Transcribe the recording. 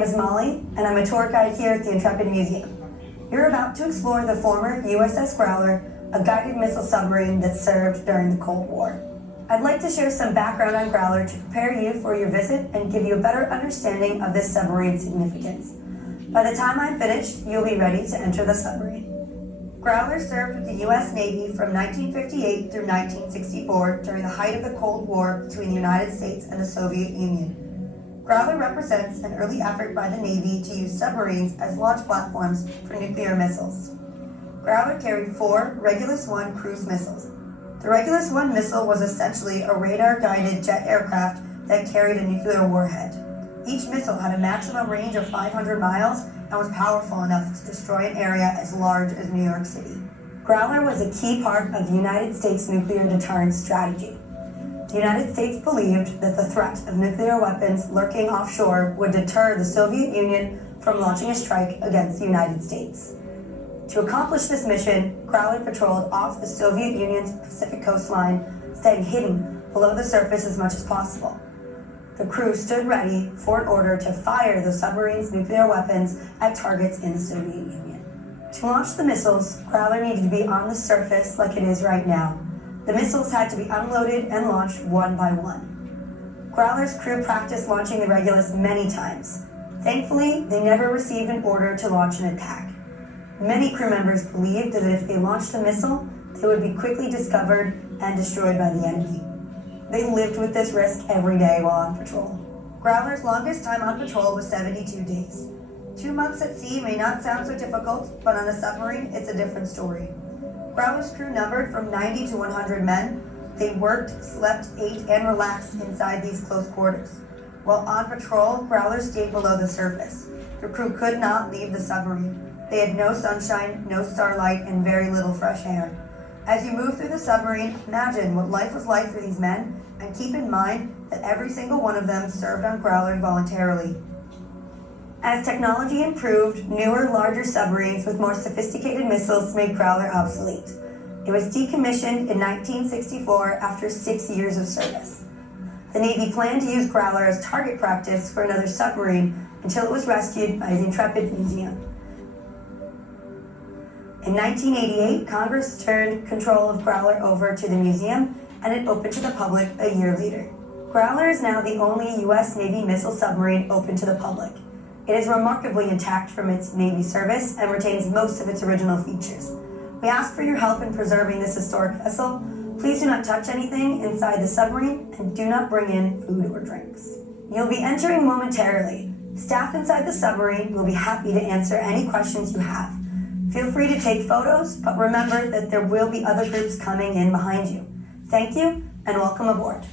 My name is Molly, and I'm a tour guide here at the Intrepid Museum. You're about to explore the former USS Growler, a guided missile submarine that served during the Cold War. I'd like to share some background on Growler to prepare you for your visit and give you a better understanding of this submarine's significance. By the time I'm finished, you'll be ready to enter the submarine. Growler served with the U.S. Navy from 1958 through 1964 during the height of the Cold War between the United States and the Soviet Union. Growler represents an early effort by the Navy to use submarines as launch platforms for nuclear missiles. Growler carried 4 Regulus-1 cruise missiles. The Regulus-1 missile was essentially a radar-guided jet aircraft that carried a nuclear warhead. Each missile had a maximum range of 500 miles and was powerful enough to destroy an area as large as New York City. Growler was a key part of the United States nuclear deterrence strategy. The United States believed that the threat of nuclear weapons lurking offshore would deter the Soviet Union from launching a strike against the United States. To accomplish this mission, Growler patrolled off the Soviet Union's Pacific coastline, staying hidden below the surface as much as possible. The crew stood ready for an order to fire the submarine's nuclear weapons at targets in the Soviet Union. To launch the missiles, Growler needed to be on the surface like it is right now. The missiles had to be unloaded and launched one by one. Growler's crew practiced launching the Regulus many times. Thankfully, they never received an order to launch an attack. Many crew members believed that if they launched a missile, they would be quickly discovered and destroyed by the enemy. They lived with this risk every day while on patrol. Growler's longest time on patrol was 72 days. 2 months at sea may not sound so difficult, but on a submarine, it's a different story. Growler's crew numbered from 90 to 100 men. They worked, slept, ate, and relaxed inside these close quarters. While on patrol, Growler stayed below the surface. The crew could not leave the submarine. They had no sunshine, no starlight, and very little fresh air. As you move through the submarine, imagine what life was like for these men, and keep in mind that every single one of them served on Growler voluntarily. As technology improved, newer, larger submarines with more sophisticated missiles made Growler obsolete. It was decommissioned in 1964 after 6 years of service. The Navy planned to use Growler as target practice for another submarine until it was rescued by the Intrepid Museum. In 1988, Congress turned control of Growler over to the museum, and it opened to the public a year later. Growler is now the only U.S. Navy missile submarine open to the public. It is remarkably intact from its Navy service and retains most of its original features. We ask for your help in preserving this historic vessel. Please do not touch anything inside the submarine and do not bring in food or drinks. You'll be entering momentarily. Staff inside the submarine will be happy to answer any questions you have. Feel free to take photos, but remember that there will be other groups coming in behind you. Thank you, and welcome aboard.